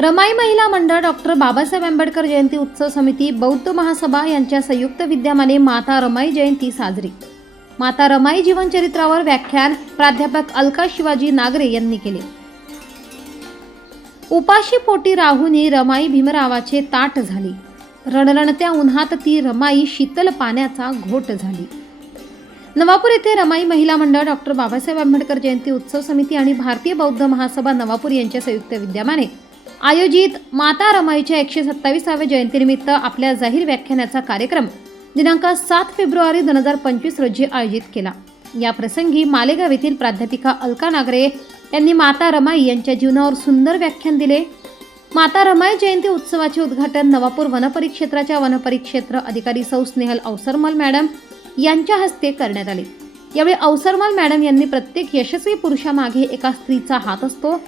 रमाई महिला मंडळ डॉक्टर बाबासाहेब आंबेडकर जयंती उत्सव समिती बौद्ध महासभा यांच्या संयुक्त विद्यमाने माता रमाई जयंती साजरी. माता रमाई जीवनचरित्रावर व्याख्यान प्राध्यापक अलका शिवाजी नागरे यांनी केले. उपाशी पोटी राहुनी रमाई भीमरावाचे ताट झाली. रणरणत्या उन्हात ती रमाई शीतल पाण्याचा घोट झाली. नवापूर येथे रमाई महिला मंडळ डॉक्टर बाबासाहेब आंबेडकर जयंती उत्सव समिती आणि भारतीय बौद्ध महासभा नवापूर यांच्या संयुक्त विद्यमाने आयोजित माता रमाईच्या एकशे सत्तावीसाव्या जयंतीनिमित्त आपल्या जाहीर व्याख्यानाचा कार्यक्रम दिनांक सात फेब्रुवारी दोन हजार पंचवीस रोजी आयोजित केला. या प्रसंगी मालेगाव येथील प्राध्यापिका अलका नागरे यांनी माता रमाई यांच्या जीवनावर सुंदर व्याख्यान दिले. माता रमाई जयंती उत्सवाचे उद्घाटन नवापूर वनपरिक्षेत्राच्या वनपरिक्षेत्र अधिकारी सौ स्नेहल अवसरमल मॅडम यांच्या हस्ते करण्यात आले. यावेळी अवसरमल मॅडम यांनी प्रत्येक यशस्वी पुरुषामागे एका स्त्रीचा हात असतो.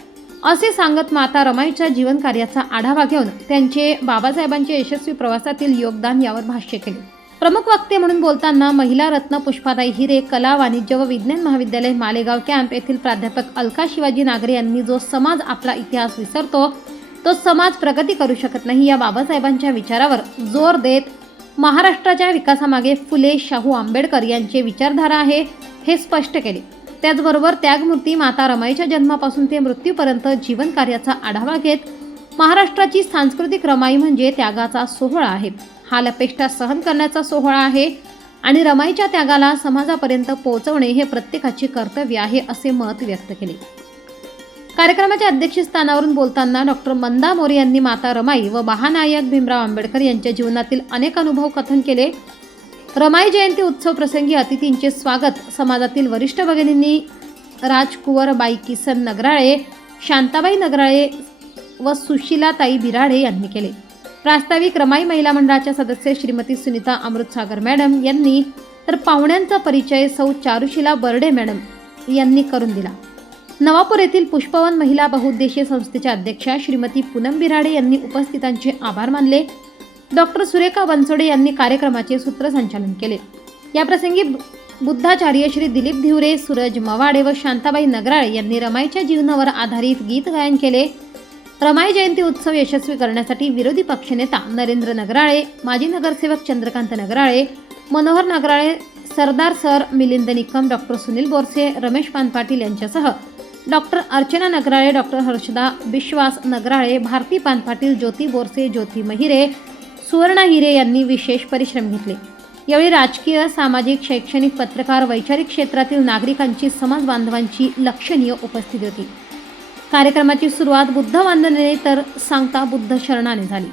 असे सांगत माता रमाईच्या जीवन कार्याचा आढावा घेऊन त्यांचे बाबासाहेबांचे यशस्वी प्रवासातील योगदान यावर भाष्य केले. प्रमुख वक्ते म्हणून बोलताना महिला रत्न पुष्पाताई हिरे कला वाणिज्य व विज्ञान महाविद्यालय मालेगाव कॅम्प येथील प्राध्यापक अलका शिवाजी नागरे यांनी जो समाज आपला इतिहास विसरतो तो समाज प्रगती करू शकत नाही या बाबासाहेबांच्या विचारावर जोर देत महाराष्ट्राच्या विकासामागे फुले शाहू आंबेडकर यांचे विचारधारा आहे हे स्पष्ट केले. त्याचबरोबर त्यागमूर्ती माता रमाईच्या जन्मापासून ते मृत्यूपर्यंत जीवन कार्याचा आढावा घेत महाराष्ट्राची सांस्कृतिक रमाई म्हणजे त्यागाचा सोहळा आहे. हा लपेष्टा सहन करण्याचा सोहळा आहे आणि रमाईच्या त्यागाला समाजापर्यंत पोहोचवणे हे प्रत्येकाचे कर्तव्य आहे असे मत व्यक्त केले. कार्यक्रमाच्या अध्यक्षस्थानावरून बोलताना डॉक्टर मंदा मोरे यांनी माता रमाई व महानायक भीमराव आंबेडकर यांच्या जीवनातील अनेक अनुभव कथन केले. रमाई जयंती उत्सव प्रसंगी अतिथींचे स्वागत. समाजातील वरिष्ठ भगिनींनी राजकुवर बाई किसन नगराळे शांताबाई नगराळे व सुशीलाताई बिराडे यांनी केले. प्रास्ताविक रमाई महिला मंडळाच्या सदस्य श्रीमती सुनीता अमृतसागर मॅडम यांनी तर पाहुण्यांचा परिचय सौ चारुशिला बर्डे मॅडम यांनी करून दिला. नवापूर येथील पुष्पवन महिला बहुउद्देशीय संस्थेच्या अध्यक्षा श्रीमती पूनम बिराडे यांनी उपस्थितांचे आभार मानले. डॉक्टर सुरेखा बनसोडे यांनी कार्यक्रमाचे सूत्रसंचालन केले. याप्रसंगी बुद्धाचार्य श्री दिलीप धिवरे सूरज मवाडे व शांताबाई नगराळे यांनी रमाईच्या जीवनावर आधारित गीत गायन केले. रमाई जयंती उत्सव यशस्वी करण्यासाठी विरोधी पक्षनेता नरेंद्र नगराळे माजी नगरसेवक चंद्रकांत नगराळे मनोहर नगराळे सरदार सर मिलिंद निकम डॉक्टर सुनील बोरसे रमेश पानपाटील यांच्यासह डॉक्टर अर्चना नगराळे डॉक्टर हर्षदा विश्वास नगराळे भारती पानपाटील ज्योती बोरसे ज्योती महिरे सुवर्णा हिरे यांनी विशेष परिश्रम घेतले. यावेळी राजकीय सामाजिक शैक्षणिक पत्रकार वैचारिक क्षेत्रातील नागरिकांची समाज बांधवांची लक्षणीय उपस्थिती होती. कार्यक्रमाची सुरुवात बुद्ध वंदनेने तर सांगता बुद्ध शरणाने झाली.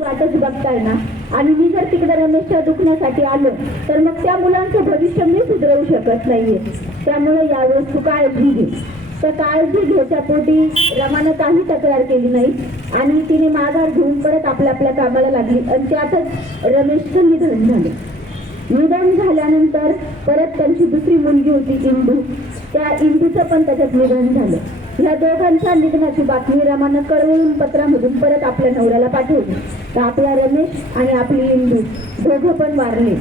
वाटच बघताय ना? आणि मी जर तिकडे रमेशच्या दुखण्यासाठी आलो तर मग त्या मुलांचं भविष्य मी सुधरवू शकत नाहीये. त्यामुळे यावेळेस तू काळजी घे. तर काळजी घ्यायच्या पोटी रमानं काही तक्रार केली नाही. आणि तिने माघार घेऊन परत आपल्या आपल्या कामाला लागली. आणि त्यातच रमेशचं निधन झाले. निधन झाल्यानंतर परत त्यांची दुसरी मुलगी होती इंदू. त्या इंदूचं पण त्याच्यात निधन झालं. ह्या दोघांच्या निधनाची बातमी रमानं कळवळून पत्रामधून परत आपल्या नवऱ्याला पाठवली. तर आपला रमेश आणि आपली इंदू दोघं पण वारले.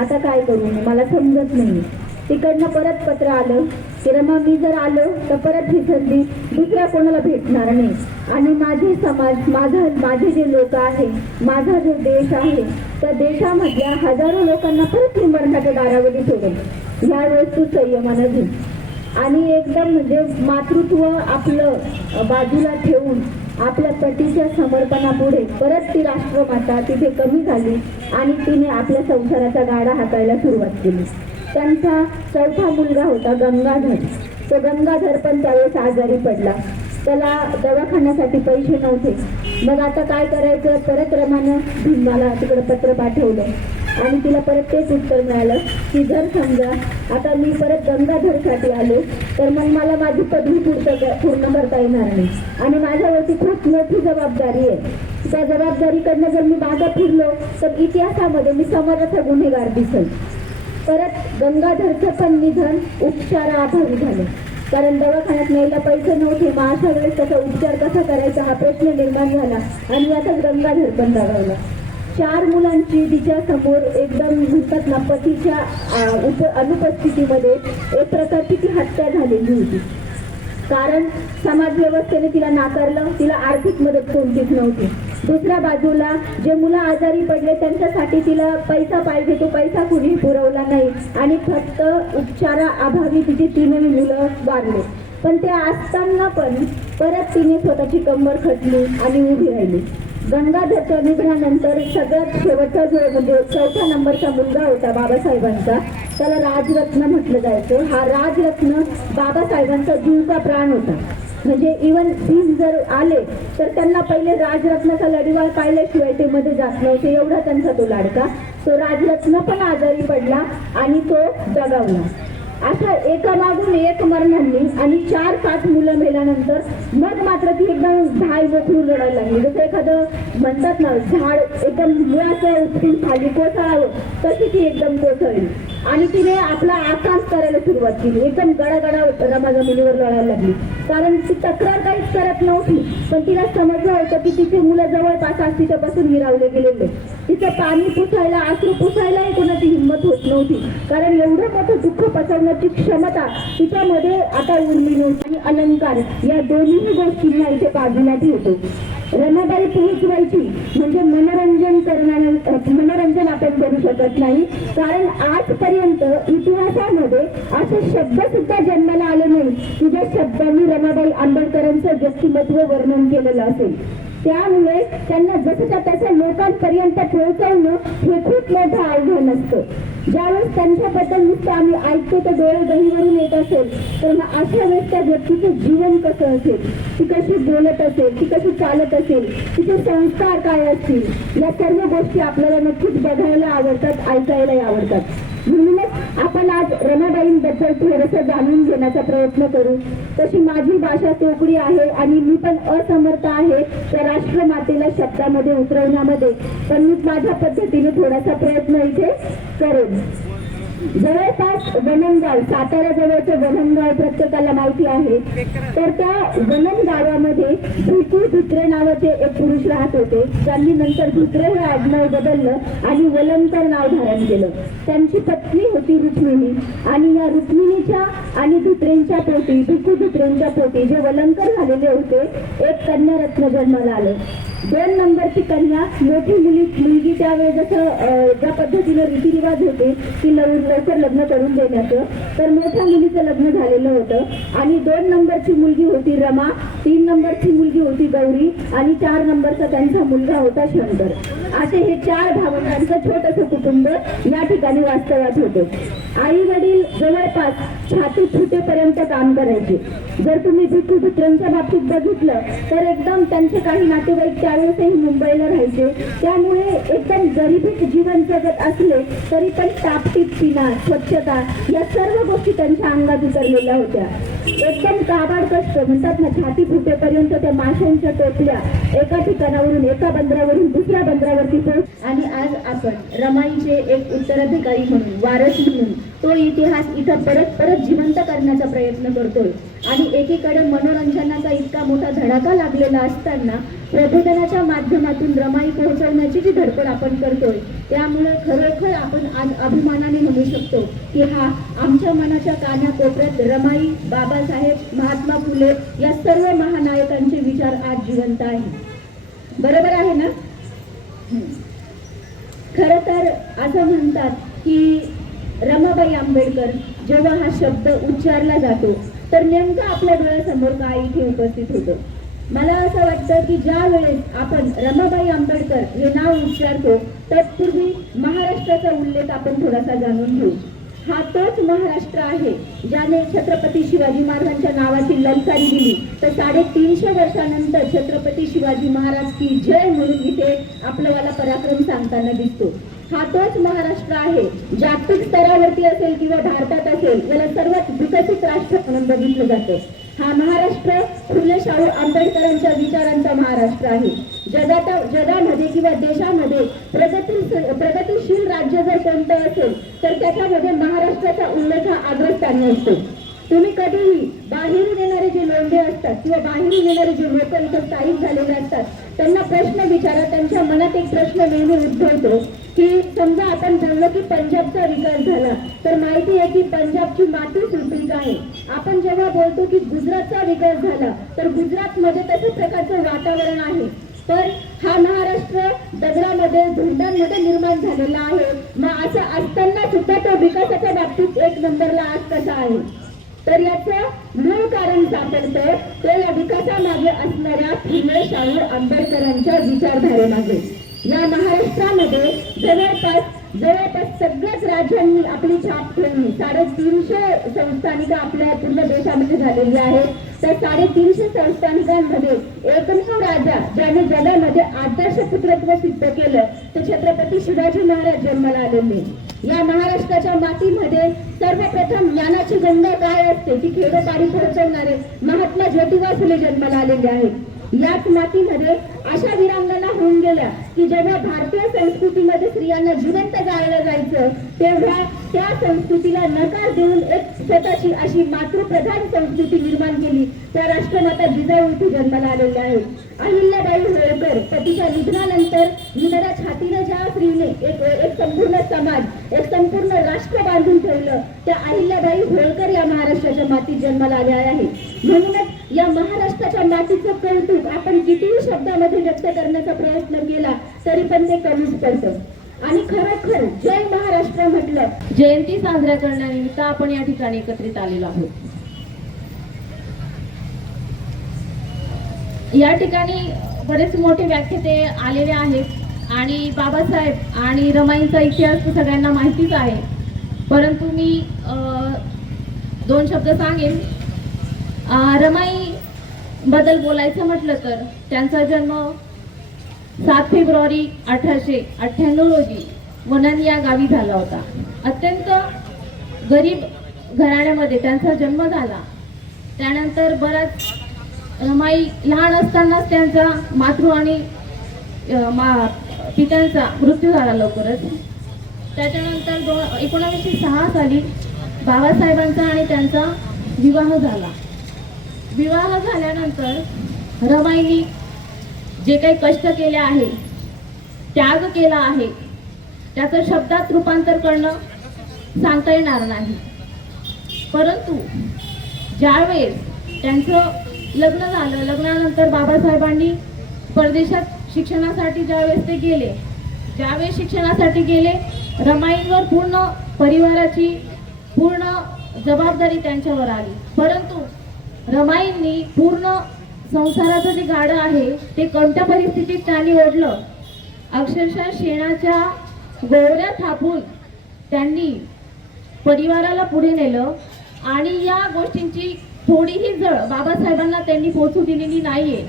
आता काय करू? मला समजत नाही तिकडनं परत पत्र आलं. की मी जर आलो तर परत ही संधी दुसऱ्या कोणाला भेटणार नाही. आणि माझे समाज माझा माझे जे लोक आहे माझा जो देश आहे त्या देशामधल्या हजारो लोकांना परत मी मरणाच्या दारावरी सोडेल यावेळेस तू संयमानं घे. आणि एकदम म्हणजे मातृत्व आपलं बाजूला ठेवून आपल्या पतीच्या समर्पणापुढे परत ती राष्ट्रमाता तिथे कमी झाली आणि तिने आपल्या संसाराचा गाडा हातायला सुरुवात केली. त्यांचा चौथा मुलगा होता गंगाधर. तो गंगाधर पण त्यावेळेस आजारी पडला. त्याला दवाखान्यासाठी पैसे नव्हते. मग आता काय करायचं? परत रमानं भीमाला तिकडे पत्र पाठवलं. आणि तिला परत तेच उत्तर मिळालं की जर समजा आता मी परत गंगाधरसाठी आले तर मग मला माझी पदवी पूर्ण पूर्ण करता येणार नाही. आणि माझ्यावरती खूप मोठी जबाबदारी आहे. त्या जबाबदारीकडनं जर मी मागं फिरलो तर इतिहासामध्ये मी समाजाचा गुन्हेगार दिसेल. परत गंगाधरचं पण निधन उपचाराअभावी झालं. कारण दवाखान्यात न्यायला पैसे नव्हते मग अशा वेळेस त्याचा उपचार कसा करायचा हा प्रश्न निर्माण झाला आणि याचाच गंगाधर पण दगावला. चार मुलांची तिच्या समोर एकदम म्हणतात ना पतीच्या अनुपस्थितीमध्ये एक प्रकारची ती हत्या झालेली होती. कारण समाज व्यवस्थेने तिला नाकारलं तिला आर्थिक मदत कोणतीच नव्हती. दुसऱ्या बाजूला जे मुलं आजारी पडले त्यांच्यासाठी तिला पैसा पाहिजे तो पैसा कुणी पुरवला नाही. आणि फक्त उपचाराअभावी तिची तीनही मुलं वारले. पण ते असताना पण परत तिने स्वतःची कंबर खटली आणि उभी राहिली. गंगाधरच्या निधनानंतर सगळ्यात शेवटचा जो म्हणजे चौथ्या नंबरचा मुलगा होता बाबासाहेबांचा त्याला राजरत्न म्हटलं जायचं. हा राजरत्न बाबासाहेबांचा जीवचा प्राण होता. म्हणजे इवन तीस जर आले तर त्यांना पहिले राजरत्नाचा लढीवाळ पाहिल्याशिवाय ते मध्ये जात नव्हते. एवढा त्यांचा तो लाडका. तो राजरत्न पण आजारी पडला आणि तो दगावला. असं एका मागून एक मरणांनी आणि चार पाच मुलं मेल्यानंतर मग मात्र ती एकदम झाड मोकळून रडायला लागली. जसं एखादं म्हणतात ना झाड एकदम मुळाचं उपटून खाली कोसळावं तशी ती एकदम कोसळली. आणि तिने आपला आकाश करायला सुरुवात केली. एकदम गडागडा रमाजमिनीवर लढायला लागली. कारण ती तक्रार काहीच करत नव्हती. पण तिला समजलं होतं की तिची मुलं जवळपास तिच्या तिथे बसून हिरावले गेलेले तिचं पाणी पुसायला आसरू पुसायलाही कोणाची हिंमत होत नव्हती. कारण एवढं मोठं दुःख पचवण्याची क्षमता तिच्यामध्ये आता उरली नव्हती. आणि अलंकार या दोन्ही गोष्टींना इथे बाजूला ठेवतो. रमाबाई पोहोचवायची म्हणजे मनोरंजन करण्याला मनोरंजन आपण करू शकत नाही. कारण आजपर्यंत इतिहासामध्ये असे शब्द सुद्धा जन्माला आले नाही की ज्या शब्दांनी रमाबाई आंबेडकरांचं व्यक्तिमत्व वर्णन केलेलं असेल. त्यामुळे त्यांना जसंच्या तसं लोकांपर्यंत पोहोचवणं हे खूप मोठं आव्हान असतं. ज्यावेळेस त्यांच्याबद्दल नुसतं आम्ही ऐकतो तर डोळे दहीवरून येत असेल तर मग अशा वेळेस त्या व्यक्तीचं जीवन कसं असेल? ती कशी बोलत असेल? ती कशी चालत असेल? तिचे संस्कार काय असतील? या सर्व गोष्टी आपल्याला नक्कीच बघायला आवडतात ऐकायलाही आवडतात. म्हणूनच आपण आज रमाबाईंबद्दल थोडंसं जाणून घेण्याचा प्रयत्न करू. तशी माझी भाषा चोकडी आहे आणि मी पण असमर्थ आहे त्या राष्ट्रमातेला शब्दामध्ये उतरवण्यामध्ये. पण मी माझ्या पद्धतीने थोडासा प्रयत्न इथे करेन. जवळपास वनंगाव सातारा जवळचे वनंगाव प्रत्येकाला माहिती आहे. तर त्या वनन गावामध्ये भुकू धुत्रे नावाचे एक पुरुष राहत होते. त्यांनी नंतर धुत्रे हे आडनाव बदललं आणि वलंकर नाव धारण केलं. त्यांची पत्नी होती रुक्मिणी आणि या रुक्मिणीच्या आणि धुत्रेंच्या पोटी भिकू धुत्रेंच्या पोटी जे वलंकर झालेले होते एक कन्यारत्न जन्माला आलं. दोन नंबरची कन्या मोठी मुली मुलगी त्यावेळेस जसं ज्या पद्धतीने रीतिरिवाज होते की लवकर लग्न करून देण्याचं. तर मोठ्या मुलीचं लग्न झालेलं होतं. आणि दोन नंबरची मुलगी होती रमा तीन नंबरची मुलगी होती गौरी आणि चार नंबरचा त्यांचा मुलगा होता शंकर. असे हे चार भावंडांचं छोटंसं कुटुंब या ठिकाणी वास्तव्यात होते. आई वडील जवळपास छाती फुटेपर्यंत काम करायचे. जर तुम्ही भिक्खू पुत्रांच्या बाबतीत बघितलं तर एकदम त्यांचे काही नातेवाईक त्यावेळेसही मुंबईला राहायचे. त्यामुळे एकदम गरिबीत जीवन जगत असले तरी पण टापटीप पिना स्वच्छता या सर्व गोष्टी त्यांच्या अंगात उतरलेल्या होत्या. एकदम काबाड कष्ट म्हणतात ना छाती फुटेपर्यंत त्या माशांच्या टोपल्या एका ठिकाणावरून एका बंदरावरून दुसऱ्या बंदरावरती पोहोच आणि आज आपण रमाईचे एक उत्तराधिकारी म्हणून वारस म्हणून तो इतिहास इथं परत परत जिवंत करण्याचा प्रयत्न करतोय. आणि एकीकडे मनोरंजनाचा इतका मोठा धडाका लागलेला असताना प्रबोधनाच्या माध्यमातून रमाई पोहोचवण्याची जी धडपड आपण करतोय त्यामुळे खरोखर आपण आज अभिमानाने म्हणू शकतो की हा आमच्या मनाच्या कानाकोपऱ्यात रमाई बाबासाहेब महात्मा फुले या सर्व महानायकांचे विचार आज जिवंत आहे बरोबर आहे ना? खर तर असं म्हणतात की रमाबाई आंबेडकर जेव्हा हा शब्द उच्चारला जातो तर नेमकं आपल्या डोळ्यासमोर काय इथे उपस्थित होतं? मला असं वाटतं की ज्या वेळेस आपण रमाबाई आंबेडकर हे नाव उच्चारतो तत्पूर्वी महाराष्ट्राचा उल्लेख आपण थोडासा जाणून घेऊ. हा तोच महाराष्ट्र आहे ज्याने छत्रपती शिवाजी महाराजांच्या नावाची ललकारी दिली. तर साडेतीनशे वर्षानंतर छत्रपती शिवाजी महाराज की जय म्हणून इथे आपल्याला पराक्रम सांगताना दिसतो. हा तोच महाराष्ट्र आहे. जागतिक स्तरावरती असेल किंवा भारतात असेल याला सर्वात विकसित राष्ट्र म्हणून बघितलं जातं. हा महाराष्ट्र फुले शाहू आंबेडकरांच्या विचारांचा महाराष्ट्र आहे. जगात जगामध्ये किंवा देशामध्ये प्रगती प्रगतीशील राज्य जर कोणतं असेल तर त्याच्यामध्ये महाराष्ट्राचा उल्लेख हा अग्रस्थानी असतो. तुम्ही कधीही बाहेरून येणारे जे लोंढे असतात किंवा बाहेरून येणारे जे लोक इथं स्थायिक झालेले असतात त्यांना प्रश्न विचारा त्यांच्या मनात एक प्रश्न नेहमी उद्भवतो. की समजा आपण बोललो की पंजाबचा विकास झाला तर माहिती आहे की पंजाबची माती सुपीक आहे. आपण जेव्हा बोलतो की गुजरातचा विकास झाला तर गुजरातमध्ये तशाच प्रकारचं वातावरण आहे. तर हा महाराष्ट्र दगडामध्ये धुंडांमध्ये निर्माण झालेला आहे. मग असं असताना सुद्धा तो विकासाच्या बाबतीत एक नंबरला आज कसा आहे? तर याचं मूळ कारण सापडतं ते या विकासामागे असणाऱ्या फुले शाहू आंबेडकरांच्या विचारधारेमागे. या महाराष्ट्रामध्ये जवळपास जवळपास सगळ्याच राज्यांनी आपली छाप ठेवली. साडेतीनशे संस्थानिका आपल्या पूर्ण देशामध्ये झालेली आहे तर साडेतीनशे संस्थानिकांमध्ये एकमेव राजा ज्याने जगामध्ये आदर्श पुत्रत्व सिद्ध केलं ते छत्रपती शिवाजी महाराज जन्माला आलेले. या महाराष्ट्राच्या मातीमध्ये सर्वप्रथम ज्ञानाची गंगा काय असते ती खेडोपाडी पोहोचवणारे महात्मा ज्योतिबा फुले जन्माला आलेले आहेत. याच मातीमध्ये अशा वीरांगना होऊन गेल्या की जेव्हा भारतीय संस्कृतीमध्ये स्त्रियांना जिवंत जाळलं जायचं तेव्हा त्या संस्कृतीला नकार देऊन एक स्वतःची अशी मातृप्रधान संस्कृती निर्माण केली. त्या राष्ट्रमाता जिजाऊ इथे जन्माला आलेल्या आहेत. अहिल्याबाई होळकर पतीच्या निधनानंतर निधना छातीने ज्या स्त्रीने एक एक संपूर्ण समाज एक संपूर्ण राष्ट्र बांधून ठेवलं त्या अहिल्याबाई होळकर या महाराष्ट्राच्या मातीत जन्माला आल्या आहेत. म्हणूनच या महाराष्ट्राच्या मातीचं कौतुक आपण कितीही शब्दामध्ये व्यक्त करण्याचा प्रयत्न केला तरी पण ते कमीच पडतं आणि खरोखर जय महाराष्ट्र म्हटलं जयंती साजऱ्या करण्यानिमित्त आपण या ठिकाणी एकत्रित आलेलो आहोत. या ठिकाणी बरेच मोठे व्याख्याते आलेले आहेत आणि बाबासाहेब आणि रमाईंचा इतिहास सगळ्यांना माहितीच आहे. परंतु मी दोन शब्द सांगेन. रमाई बद्दल बोलायचं म्हटलं तर त्यांचा जन्म सात फेब्रुवारी अठराशे अठ्ठ्याण्णव रोजी वनन या गावी झाला होता. अत्यंत गरीब घराण्यामध्ये त्यांचा जन्म झाला. त्यानंतर बराच माई लहान असतानाच त्यांचा मातृ आणि मा पित्यांचा मृत्यू झाला लवकरच. त्याच्यानंतर दोन एकोणावीसशे सहा साली बाबासाहेबांचा आणि त्यांचा विवाह झाला. विवाह झाल्यानंतर रमाईनी जे काही कष्ट केले आहे त्याग केला आहे त्याचं शब्दात रूपांतर करणं सांगता येणार नाही. परंतु ज्यावेळेस त्यांचं लग्न झालं लग्नानंतर बाबासाहेबांनी परदेशात शिक्षणासाठी ज्यावेळेस ते गेले ज्यावेळेस शिक्षणासाठी गेले रमाईंवर पूर्ण परिवाराची पूर्ण जबाबदारी त्यांच्यावर आली. परंतु रमाईंनी पूर्ण संसाराचं जे गाडं आहे ते कोणत्या परिस्थितीत त्यांनी ओढलं. अक्षरशः शेणाच्या गोवऱ्या थापून त्यांनी परिवाराला पुढे नेलं. आणि या गोष्टींची थोडीही जळ बाबासाहेबांना त्यांनी पोचू दिलेली नाहीये.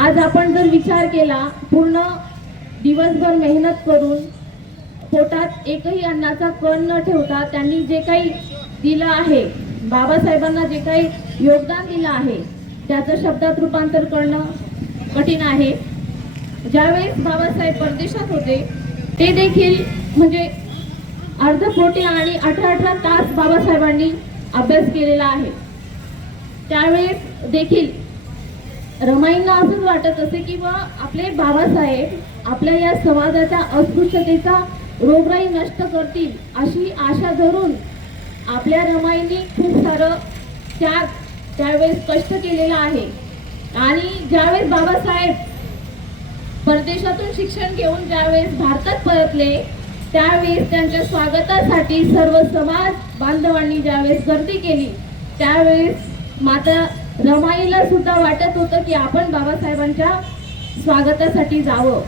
आज आपण जर विचार केला पूर्ण दिवसभर मेहनत करून पोटात एकही अन्नाचा कण न ठेवता त्यांनी जे काही दिलं आहे बाबासाहेबांना जे काही योगदान दिलं आहे त्याचं शब्दात रूपांतर करणं कठीण आहे. ज्यावेळेस बाबासाहेब परदेशात होते ते देखील म्हणजे अर्धपोटी आणि अठरा अठरा तास बाबासाहेबांनी अभ्यास केलेला आहे. त्यावेळेस देखील रमाईंना असंच वाटत असे की बा आपले बाबासाहेब आपल्या या समाजाच्या अस्पृश्यतेचा रोगराई नष्ट करतील अशी आशा धरून आपल्या रमाईंनी खूप सारं त्या त्यावेळेस कष्ट केलेलं आहे. आणि ज्यावेळेस बाबासाहेब परदेशातून शिक्षण घेऊन ज्यावेळेस भारतात परतले त्यावेळेस त्यांच्या स्वागतासाठी सर्व समाज बांधवांनी ज्यावेळेस गर्दी केली त्यावेळेस माता रमाईला सुद्धा वाटत होतं की आपण बाबासाहेबांच्या स्वागतासाठी जावं.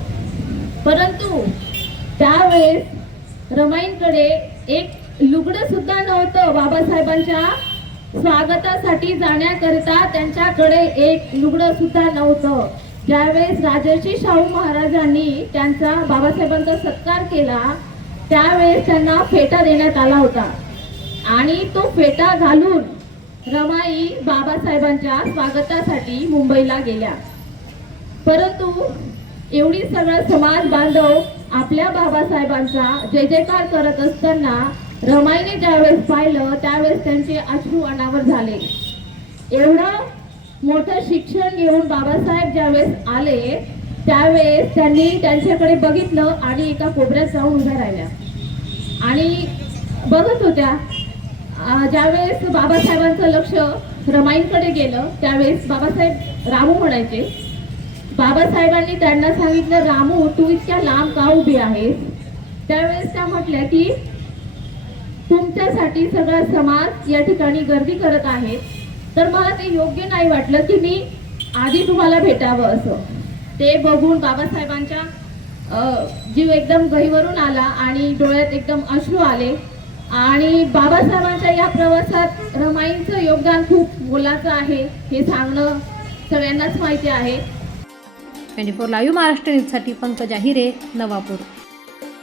परंतु त्यावेळेस रमाईंकडे एक लुगडं सुद्धा नव्हतं. बाबासाहेबांच्या स्वागतासाठी जाण्याकरिता त्यांच्याकडे एक लुगडं सुद्धा नव्हतं. ज्यावेळेस राजर्षी शाहू महाराजांनी त्यांचा बाबासाहेबांचा सत्कार केला त्यावेळेस त्यांना फेटा देण्यात आला होता. आणि तो फेटा घालून रमाई बाबासाहेबांच्या स्वागतासाठी मुंबईला गेल्या. परंतु एवढी सगळं समाज बांधव आपल्या बाबासाहेबांचा जय जयकार करत असताना रमाईने ज्यावेळेस पाहिलं त्यावेळेस त्यांचे अश्रू अनावर झाले. एवढं मोठं शिक्षण घेऊन बाबासाहेब ज्यावेळेस आले त्यावेळेस त्यांनी त्यांच्याकडे बघितलं आणि एका कोपऱ्यात जाऊन उभ्या राहिल्या. आणि बघत होत्या ज्यावेळेस बाबासाहेबांचं लक्ष रमाईंकडे गेलं त्यावेळेस बाबासाहेब रामू म्हणायचे बाबासाहेबांनी त्यांना सांगितलं रामू तू इतक्या लांब का उभी आहेस? त्यावेळेस त्या म्हटल्या की तुमच्यासाठी सगळा समाज या ठिकाणी गर्दी करत आहे. तर मला ते योग्य नाही वाटलं की मी आधी तुम्हाला भेटावं असं. ते बघून बाबासाहेबांच्या जीव एकदम गहीवरून आला आणि डोळ्यात एकदम अश्रू आले. आणि बाबासाहेबांच्या या प्रवासात रमाईंचं योगदान खूप मोलाचं आहे हे सांगणं सगळ्यांनाच माहिती आहे. ट्वेंटी फोर लाईव्ह महाराष्ट्र न्यूजसाठी पंकजा हिरे नवापूर.